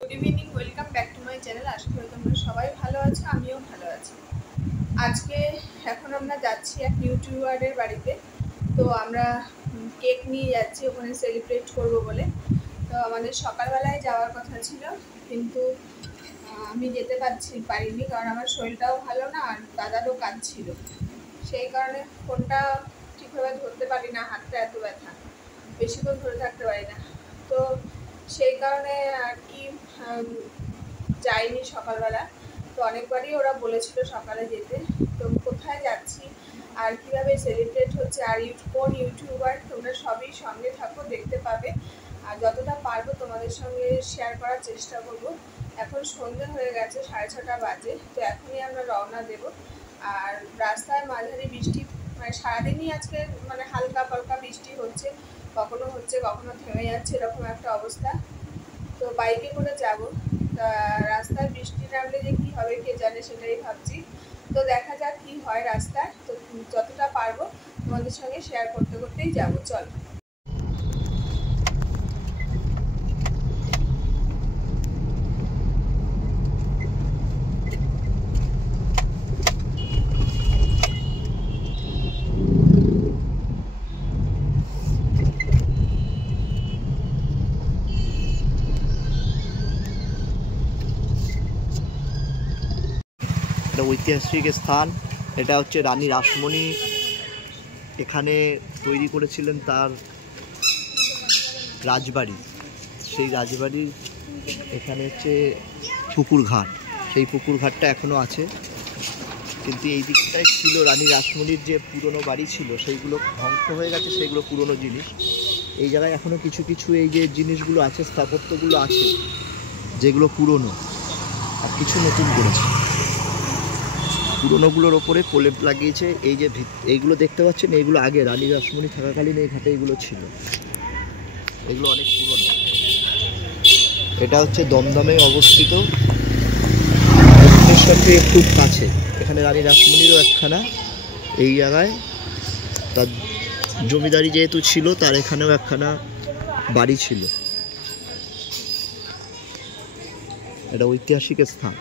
Good evening, welcome back to my channel. আশা করি তোমরা সবাই ভালো আছো, আমিও ভালো আছি। আজকে এখন আমরা যাচ্ছি এক ইউটিউবারের বাড়িতে। তো আমরা কেক নিয়ে যাচ্ছি ওখানে সেলিব্রেট করব বলে। তো আমাদের সকালবেলায় যাওয়ার কথা ছিল, কিন্তু আমি যেতে পারিনি, কারণ আমার শরীরটাও ভালো না, আর দাদারও কাজ ছিল। সেই কারণে ফোনটা ঠিকভাবে ধরতে পারি না, হাতটা এত ব্যথা, বেশিক্ষণ ধরে থাকতে পারি না। তো সেই কারণে আর কি যাইনি সকালবেলা। তো অনেকবারই ওরা বলেছিল সকালে যেতে। তো কোথায় যাচ্ছি আর কীভাবে সেলিব্রেট হচ্ছে আর কোন ইউটিউবার, তোমরা সবই সঙ্গে থাকো, দেখতে পাবে। আর যতটা পারবো তোমাদের সঙ্গে শেয়ার করার চেষ্টা করব। এখন সন্ধ্যে হয়ে গেছে, 6:30 বাজে। তো এখনই আমরা রওনা দেব। আর রাস্তায় মাঝারি বৃষ্টি, মানে সারাদিনই আজকে মানে হালকা পালকা বৃষ্টি হচ্ছে, কখনো হচ্ছে কখনো থেমে যাচ্ছে, এরকম একটা অবস্থা। তো বাইকে করে যাব, রাস্তায় বৃষ্টি নামলে যে কী হবে কে জানে, সেটাই ভাবছি। তো দেখা যাক কী হয় রাস্তায়। তো যতটা পারবো তোমাদের সঙ্গে শেয়ার করতে করতেই যাবো। চল। ঐতিহাসিক স্থান, এটা হচ্ছে রানী রাসমণি এখানে তৈরি করেছিলেন তার রাজবাড়ি। সেই রাজবাড়ির এখানে হচ্ছে পুকুর ঘাট, সেই পুকুর ঘাটটা এখনও আছে। কিন্তু এই দিকটায় ছিল রানী রাসমণির যে পুরনো বাড়ি ছিল, সেইগুলো ধ্বংস হয়ে গেছে, সেইগুলো পুরনো জিনিস। এই জায়গায় এখনও কিছু কিছু এই যে জিনিসগুলো আছে, স্থাপত্যগুলো আছে যেগুলো পুরনো, আর কিছু নতুন করেছে। পুরোনোগুলোর ওপরে প্রলেপ লাগিয়েছে। এই যে এইগুলো দেখতে পাচ্ছেন, এইগুলো আগে রানী রাসমণি থাকাকালীন এই ঘাটে এগুলো ছিল, এগুলো অনেক পুরনো। এটা হচ্ছে দমদমে অবস্থিত, ভুবনেশ্বর থেকে খুব কাছে। এখানে রানী রাসমণিরও একখানা এই জায়গায় তার জমিদারি যেহেতু ছিল, তার এখানেও একখানা বাড়ি ছিল। এটা ঐতিহাসিক স্থান।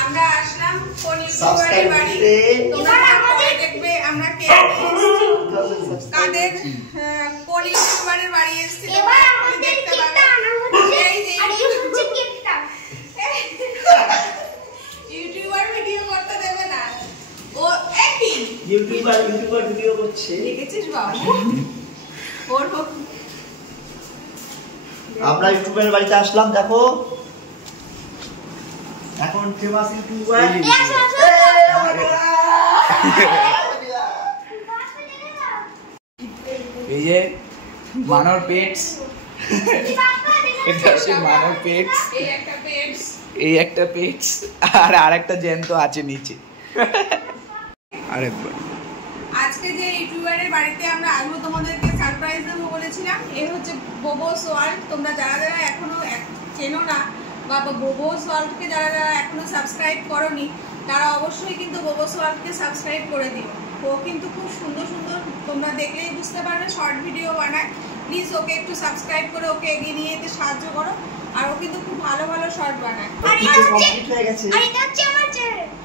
আমরা আসলাম কোন ইউটিউবারের বাড়ি, তোমরা পরে দেখবে আমরা কে কাদের কোন ইউটিউবারের বাড়ি এসেছি, তোমরা দেখতে পাবে। এই যে ইউটিউবার ভিডিও করতে দেবে না, ও একই ইউটিউবার ভিডিও করছে, দেখেছিস বাবু? ওর আমরা ইউটিউবের বাড়িতে আসলাম, দেখো এখন ফেমাস ইউটিউবার এই যে মানর পেটস, এটা হচ্ছে মানর পেটস, এই একটা পেটস আর আরেকটা জ্যান্ত আছে নিচে। আরেকবার আজকে যে ইউটিউবারের বাড়িতে আমরা আসবো, তোমাদেরকে সারপ্রাইজ দেবো বলেছিলাম। এই হচ্ছে বোবোস ওয়ার্ল্ড। তোমরা যারা যারা এখনো চেনো না, বা বোবোস ওয়ার্ল্ডকে যারা যারা এখনো সাবস্ক্রাইব করোনি, তারা অবশ্যই কিন্তু বোবোস ওয়ার্ল্ডকে সাবস্ক্রাইব করে দিও। ও কিন্তু খুব সুন্দর সুন্দর, তোমরা দেখলেই বুঝতে পারবে, শর্ট ভিডিও বানায়। প্লিজ ওকে একটু সাবস্ক্রাইব করে ওকে এগিয়ে নিয়ে যেতে সাহায্য করো। আর ও কিন্তু খুব ভালো ভালো শর্ট বানায়।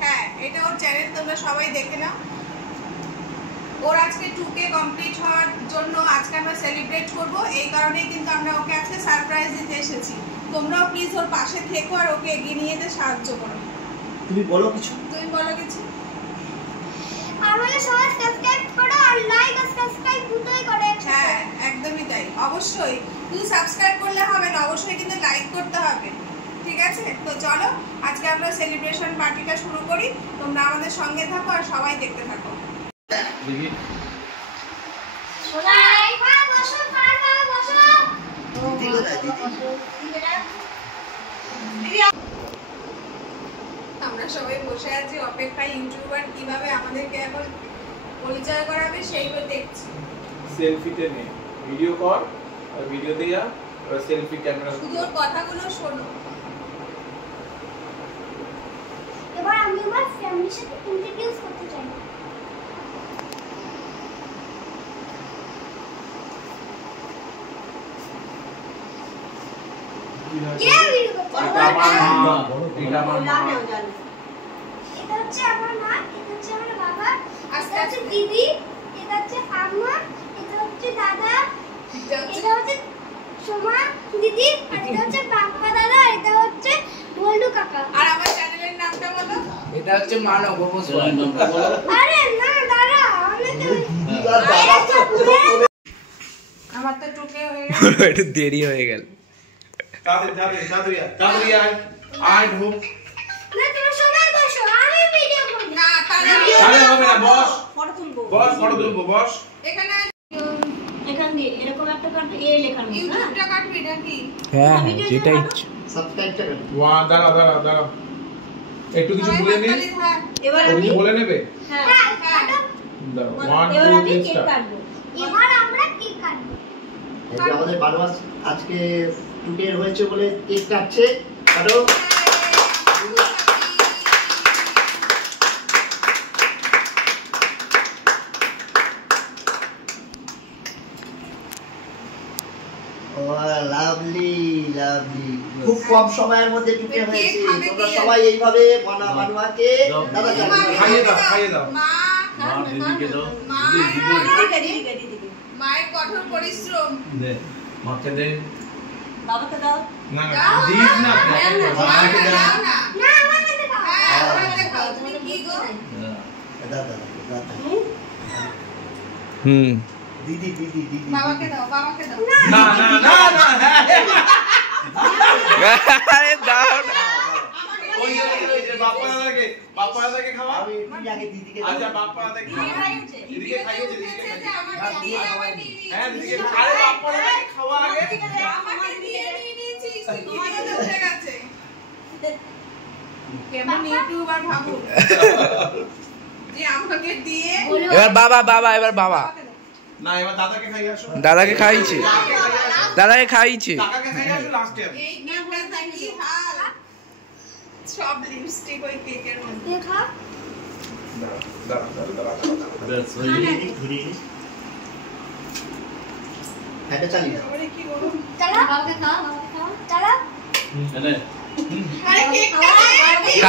হ্যাঁ, এটা ওর চ্যানেল, তোমরা সবাই দেখে নাও। ওর আজকে 2K কমপ্লিট হওয়ার জন্য আজকে আমরা সেলিব্রেট করব, এই কারণেই কিন্তু আমরা ওকে আজকে সারপ্রাইজ দিতে এসেছি। তোমরাও প্লিজ ওর পাশে থেকো আর ওকে এগিয়ে নিয়ে যেতে সাহায্য করো। তুমি বলো কিছু। তুমি বলো কিছু। আমাদের সবাই সাবস্ক্রাইব করো আর লাইক আর সাবস্ক্রাইব দুটোই করে। হ্যাঁ, একদমই তাই। অবশ্যই শুধু সাবস্ক্রাইব করলে হবে না, অবশ্যই কিন্তু লাইক করতে হবে, ঠিক আছে? তো চলো আজকে আমরা সেলিব্রেশন পার্টিটা শুরু করি। তোমরা আমাদের সঙ্গে থাকো আর সবাই দেখতে থাকো। আমরা সবাই বসে আছি অপেক্ষায়, ইউটিউবার কিভাবে আমাদেরকে এখন পরিচয় করাবে সেইগুলো দেখছি। সেলফিতে নে, ভিডিও কর আর ভিডিওতে যা, আর সেলফি ক্যামেরা শুধু ওর কথাগুলো শোনো। এবার আমি আমার ফ্যামিলির সাথে ইন্ট্রোডিউস করতে চাই। কে ভিডিও করছে? এটা আমার মা, এটা আমার মা। এটা হচ্ছে আমার মা, এটা হচ্ছে আমার বাবা, এটা হচ্ছে দিদি, এটা হচ্ছে আম্মা, এটা হচ্ছে দাদা, এটা হচ্ছে সোমা দিদি, আর এটা হচ্ছে বাপ্পা দাদা, এটা হচ্ছে বল্টু কাকা। আর আমার চ্যানেলের নামটা বলো। এটা হচ্ছে মানব গোপসোয়াল। আরে না দাদা, আমি তো আমার তো টুকে হয়ে গেল। একটু দেরি হয়ে গেল। না তুমি সবাই বসো, আমি ভিডিও করব। না তাহলে তাহলে হবে না, বস ফটো তুলবো। বস ফটো তুলবো, বস। এখানে এখান দিয়ে এরকম একটা কাট এ লেখার মতো, হ্যাঁ? ইউটিউবটা কাটবি নাকি? হ্যাঁ যেটা ইচ্ছে। সাবস্ক্রাইবটা করুন। দাঁড়া একটু কিছু বলে নি। হাততালি থাক। এবার ও আমি কিছু বলে নেবে। হ্যাঁ হ্যাঁ। দাঁড়া, এবার 1 আমি 2 3 কেক স্টার্ট। কাটবো। এবার আমরা কেক কাটবো। এই যে আমাদের বারোয়াস আজকে টুকের হয়েছে বলে কেক কাটছে। কাটো। লাভলি লাভলি, খুব কম সময়ের মধ্যে টুকে হয়েছে। তোমরা সবাই এইভাবে বানোয়াকে দাদা খাইয়ে দাও। মা দিদিকে দাও। মা দিদিকে। মায়ের কঠোর পরিশ্রম। মাকে দে। বাবাকে দাও। না দাও দিস না। মাকে দাও না। না আমাকে দেখাও। হ্যাঁ আমাকে দাও। তুমি কি গো? দাদা দাদা দিদি দিদি দিদি বাবাকে দাও, বাবাকে দাও। না আরে দাও না। ওই যে বাপ্পা দাদাকে খাওয়া। আমি তুমি আগে দিদিকে দাও। আচ্ছা বাপ্পা দাদাকে খাওয়া। দিদিকে খাইয়েছে, উঠেছে যে আমাকে হ্যাঁ, দিয়ে দিয়ে আবার খাওয়াই। নিয়ে নিয়েছিস। হ্যাঁ দিদিকে আরে বাপ্পা দাদাকে খাওয়া আগে। আমাকে দিয়ে নিয়ে নিয়েছিস। তুই কি উঠে গেছে? কেমন ইউটিউবার ভাবো যে আমাকে দিয়ে এবার বাবা এবার বাবা। না এবার দাদাকে খাইয়ে আসো। দাদাকে খাইছে। দাদাকে খাইছে। কাকাকে খাইয়ে আসো লাস্টে। এই কেকটা কি হাল, সব লিপস্টিক ওই কেকের মধ্যে। দেখা এটা চালিয়ে দাও। ওরে কি বলবো? চলো বাবাকে খাও, বাবাকে খাও। চলো আরে কেকটা দে।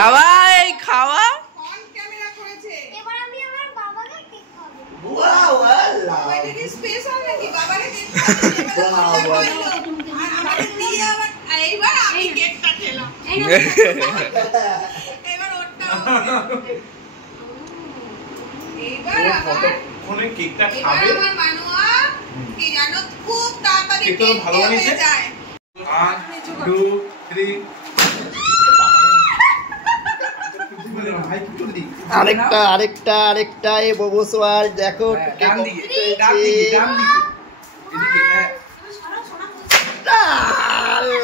খাওয়া অন ক্যামেরা করেছে। এবার আমি আমার বাবাকে কেক খাওয়াবো। ওয়াও আল্লাহ। এটা কি স্পেশাল নাকি? বাবারে কেক খাওয়াবে। আর আমাকে দিয়ে আবার এইবার আমি কেকটা খেলাম। এবার ওটা এইবার আবার কোনে কেকটা এবার খাবে? আমার মানুয়া কি জানো খুব তাড়াতাড়ি কেকটা তো কেক ভালো হয়ে বানিয়েছে। যায়। 1 2 3 ভাই কি জলদি। আরেকটা এ ববসওয়াল দেখো ডান দিকে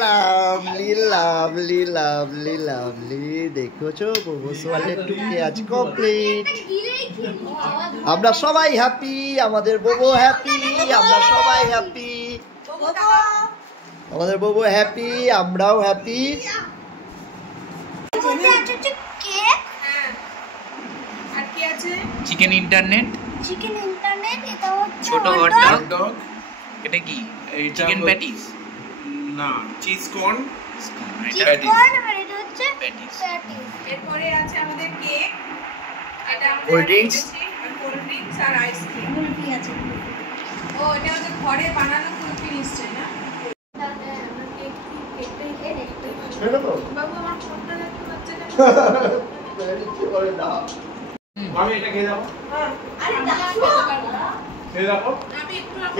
লাভলি লাভলি লাভলি লাভলি, দেখেছো ববসওয়ালের টুকে আজ কমপ্লিট। গিলেই খেয়ে নিই। আমরা সবাই হ্যাপি, আমাদের ববো হ্যাপি, আমরা সবাই হ্যাপি, আমাদের ববো হ্যাপি, আমরাও হ্যাপি। মধ্যে আছে হচ্ছে কেক, হ্যাঁ আর কি আছে? চিকেন ইন্টারনেট, চিকেন ইন্টারনেট, এটা হচ্ছে ছোট hot হট dog, ডগ। এটা কি চিকেন প্যাটিস? না চিজ কর্ন। চিজ কর্ন, আর এটা হচ্ছে প্যাটিস। প্যাটিস। এরপরে আছে আমাদের কেক, এটা আমরা Cold drinks? কোল্ড ড্রিঙ্কস আর আইসক্রিম। কুলফি আছে। ও এটা হচ্ছে ঘরে বানানো কুলফি নিশ্চয়ই না? তাহলে আমরা কেকটাই খেয়ে দেখতে পাবো। ছেড়ে দাও। বাবু আমার ফোনটা দেখতে পাচ্ছে না। ইচ্ছে করে দাও। আমি এটা খেয়ে যাবো। আরে দেখো খেয়ে যাবো। আমি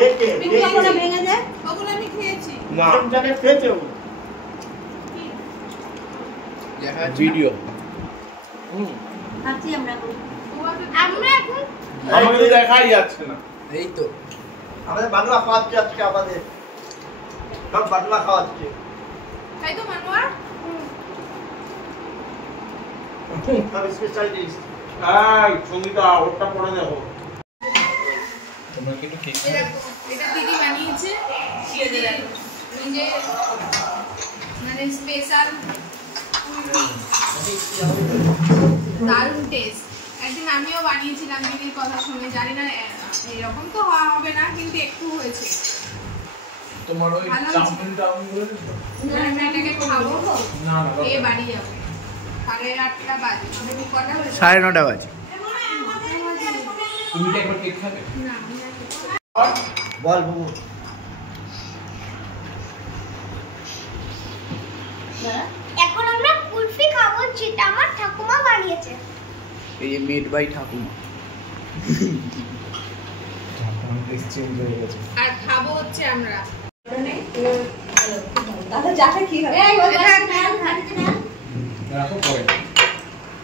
একটু পিঠাগুলো ভেঙে দে। ওগুলো আমি খেয়েছি। না ভিডিও। খাচ্ছি আমরা এখন। আমরা এখন আমাকে তো দেখাই যাচ্ছে না। এই তো আমাদের বাংলা খাওয়াচ্ছে আজকে, আমাদের সব বাংলা খাওয়াচ্ছে। তাই তো মানুয়া? সব স্পেশাল ডিশ। এই সঙ্গীতা ওটা পড়ে দেখো। তোমরা কি একটু কেক এই দেখো, এটা দিদি বানিয়েছে। নিজে মানে স্পেশাল দারুণ টেস্ট। একদিন আমিও বানিয়েছিলাম দিদির কথা শুনে, জানি না এরকম তো হওয়া হবে না, কিন্তু একটু হয়েছে। তোমার ওই চাউমিন টাউমিন আমি এটাকে খাবো না না খেয়ে বাড়ি যাবো 8:30 বাজে আমাদের কটা হয়েছে 9:30 বাজে তুমি কি একবার কেক খাবে না আমি আর কিছু বল বাবু। এখন আমরা কুলফি খাবো, যেটা আমার ঠাকুমা বানিয়েছে। এই যে মেড বাই ঠাকুমা এক্সচেঞ্জ হয়ে গেছে। আর খাবো হচ্ছে আমরা দাদা যাটা কি হবে এই ওই বাটিতে ঢাল রাখো পরে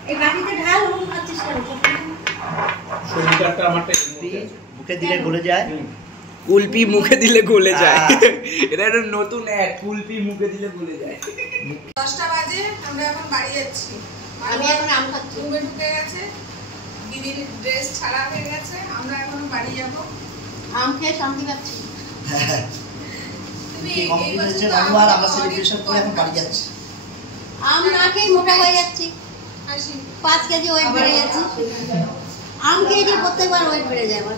এই বাটিতে ঢাল ওরকম খাচ্ছিস কেন সবজিটা আমারটা মুখে দিলে গলে যায়। কুলপি মুখে দিলে গলে যায়। এটা একটা নতুন অ্যাড, কুলপি মুখে দিলে গলে যায়। 10টা বাজে আমরা এখন বাড়ি যাচ্ছি। আমি এখন আম খাচ্ছি। রুমে ঢুকে গেছে, দিদির ড্রেস ছাড়া হয়ে গেছে, আমরা এখন বাড়ি যাব। আম খেয়ে শান্তি পাচ্ছি। তুমি কি কমপ্লিট হয়েছে রানু আর আমরা সেলিব্রেশন করে এখন বাড়ি যাচ্ছি। আম না খেয়ে মোটা হয়ে যাচ্ছি, আসি 5 কেজি ওয়েট বেড়ে যাচ্ছে। আম খেয়ে যে প্রত্যেকবার ওয়েট বেড়ে যায় আমার।